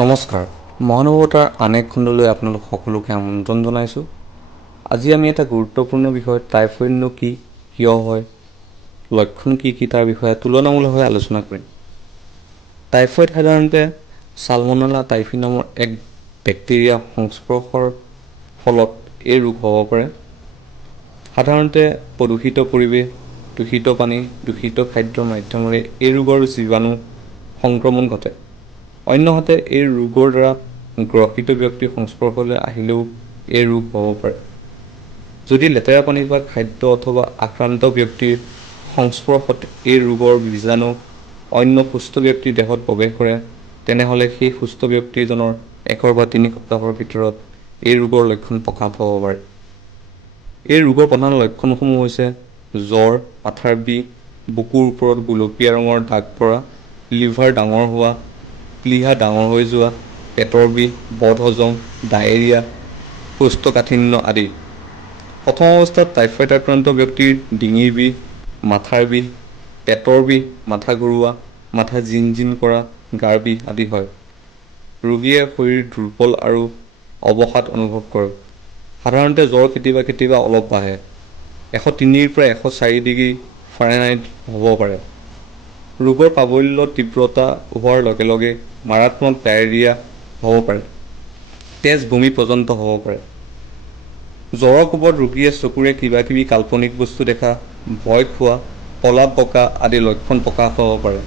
নমস্কাৰ মহানুভৱতাৰ আন এক খণ্ডলৈ আপোনালোক সকলোকে আমন্ত্ৰণ জনাইছোঁ। আজি আমি এটা গুৰুত্বপূৰ্ণ বিষয় টাইফইডনো কি কিয় হয় লক্ষণ কি কি তাৰ বিষয়ে তুলনামূলকভাৱে আলোচনা কৰিম। টাইফইড সাধাৰণতে ছালমনেলা টাইফি নামৰ এক বেক্টেৰিয়া সংস্পৰ্শৰ ফলত এই ৰোগ হ'ব পাৰে। সাধাৰণতে প্ৰদূষিত পৰিৱেশ দূষিত পানী দূষিত খাদ্যৰ মাধ্যমেৰে এই ৰোগৰ জীৱাণু সংক্ৰমণ ঘটে। অন্যহাতে এই ৰোগৰ দ্বাৰা গ্ৰসিত ব্যক্তিৰ সংস্পৰ্শলৈ আহিলেও এই ৰোগ হ'ব পাৰে। যদি লেতেৰা পানী বা খাদ্য অথবা আক্ৰান্ত ব্যক্তিৰ সংস্পৰ্শত এই ৰোগৰ বীজাণু অন্য সুস্থ ব্যক্তিৰ দেহত প্ৰৱেশ কৰে তেনেহ'লে সেই সুস্থ ব্যক্তিজনৰ একৰ বা তিনি সপ্তাহৰ ভিতৰত এই ৰোগৰ লক্ষণ প্ৰকাশ হ'ব পাৰে। এই ৰোগৰ প্ৰধান লক্ষণসমূহ হৈছে জ্বৰ মাথাৰ বিষ বুকুৰ ওপৰত গুলপীয়া ৰঙৰ দাগ পৰা লিভাৰ ডাঙৰ হোৱা প্লীহা ডাঙৰ হৈ যোৱা পেটৰ বিষ বদহজম ডায়েৰিয়া কোষ্ঠকাঠিন্য আদি। প্ৰথম অৱস্থাত টাইফইড আক্ৰান্ত ব্যক্তিৰ ডিঙিৰ বিষ মাথাৰ বিষ পেটৰ বিষ মাথা ঘূৰোৱা মাথা জিন জিন কৰা গাৰ বিষ আদি হয়। ৰোগীয়ে শৰীৰ দুৰ্বল আৰু অৱসাদ অনুভৱ কৰে। সাধাৰণতে জ্বৰ কেতিয়াবা কেতিয়াবা অলপ বাঢ়ে। এশ তিনিৰ পৰা এশ চাৰি ডিগ্ৰী ফাৰেনহাইট হ'ব পাৰে। ৰোগৰ প্ৰাবল্য তীব্ৰতা হোৱাৰ লগে লগে মাৰাত্মক ডায়েৰিয়া হ'ব পাৰে। তেজ বমি পৰ্যন্ত হ'ব পাৰে। জ্বৰৰ কোবত ৰোগীয়ে চকুৰে কিবা কিবি কাল্পনিক বস্তু দেখা ভয় খোৱা কলা পকা আদি লক্ষণ প্ৰকাশ হ'ব পাৰে।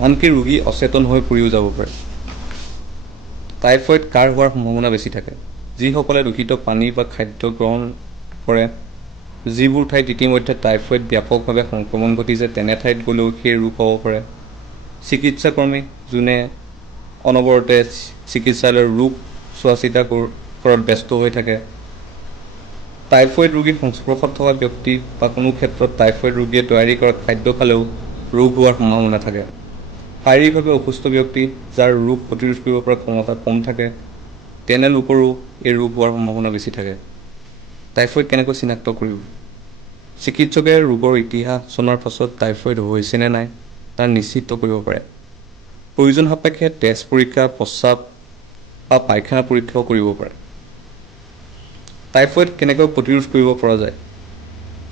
আনকি ৰোগী অচেতন হৈ পৰিও যাব পাৰে। টাইফইড কাৰ হোৱাৰ সম্ভাৱনা বেছি থাকে। যিসকলে দূষিত পানী বা খাদ্য গ্ৰহণ কৰে যিবোৰ ঠাইত ইতিমধ্যে টাইফইড ব্যাপকভাৱে সংক্ৰমণ ঘটিছে তেনে ঠাইত গ'লেও সেই ৰোগ হ'ব পাৰে। চিকিৎসাকৰ্মী যোনে অনবৰতে চিকিৎসালয়ৰ ৰোগ চোৱা চিতা কৰাত ব্যস্ত হৈ থাকে। টাইফইড ৰোগীৰ সংস্পৰ্শত থকা ব্যক্তি বা কোনো ক্ষেত্ৰত টাইফইড ৰোগীয়ে তৈয়াৰী কৰা খাদ্য খালেও ৰোগ হোৱাৰ সম্ভাৱনা থাকে। শাৰীৰিকভাৱে অসুস্থ ব্যক্তি যাৰ ৰোগ প্ৰতিৰোধ কৰিব পৰা ক্ষমতা কম থাকে তেনে লোকৰো এই ৰোগ হোৱাৰ সম্ভাৱনা বেছি থাকে। টাইফইড কেনেকৈ চিনাক্ত কৰিব? চিকিৎসকে ৰোগৰ ইতিহাস জনাৰ পাছত টাইফইড হৈছে নে নাই তাৰ নিশ্চিত কৰিব পাৰে। প্ৰয়োজন সাপেক্ষে তেজ পৰীক্ষা প্ৰস্ৰাৱ বা পায়খানা পৰীক্ষাও কৰিব পাৰে। টাইফইড কেনেকৈ প্ৰতিৰোধ কৰিব পৰা যায়?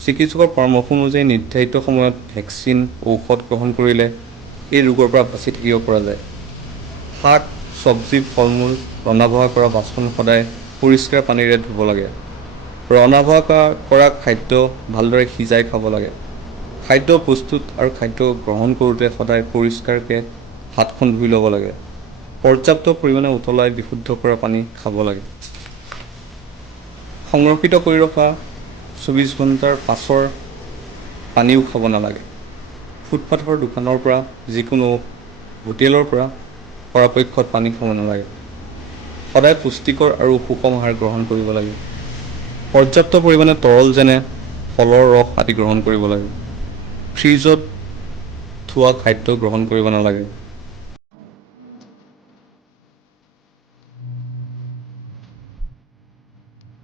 চিকিৎসকৰ পৰামৰ্শ অনুযায়ী নিৰ্ধাৰিত সময়ত ভেকচিন ঔষধ গ্ৰহণ কৰিলে এই ৰোগৰ পৰা বাচি থাকিব পৰা যায়। শাক চব্জি ফল মূল ৰন্ধা বঢ়া কৰা বাচন সদায় পৰিষ্কাৰ পানীৰে ধুব লাগে। ৰন্ধা বঢ়া কৰা খাদ্য ভালদৰে সিজাই খাব লাগে। খাদ্য প্ৰস্তুত আৰু খাদ্য গ্ৰহণ কৰোঁতে সদায় পৰিষ্কাৰকৈ হাতখন ধুই ল'ব লাগে। পৰ্যাপ্ত পৰিমাণে উতলাই বিশুদ্ধ কৰা পানী খাব লাগে। সংৰক্ষিত কৰি ৰখা চৌবিছ ঘণ্টাৰ পাছৰ পানীও খাব নালাগে। ফুটপাথৰ দোকানৰ পৰা যিকোনো হোটেলৰ পৰা পৰাপক্ষত পানী খাব নালাগে। সদায় পুষ্টিকৰ আৰু সুষম আহাৰ গ্ৰহণ কৰিব লাগে। পৰ্যাপ্ত পৰিমাণে তৰল যেনে ফলৰ ৰস আদি গ্ৰহণ কৰিব লাগে। ফ্ৰিজত থোৱা খাদ্য গ্ৰহণ কৰিব নালাগে।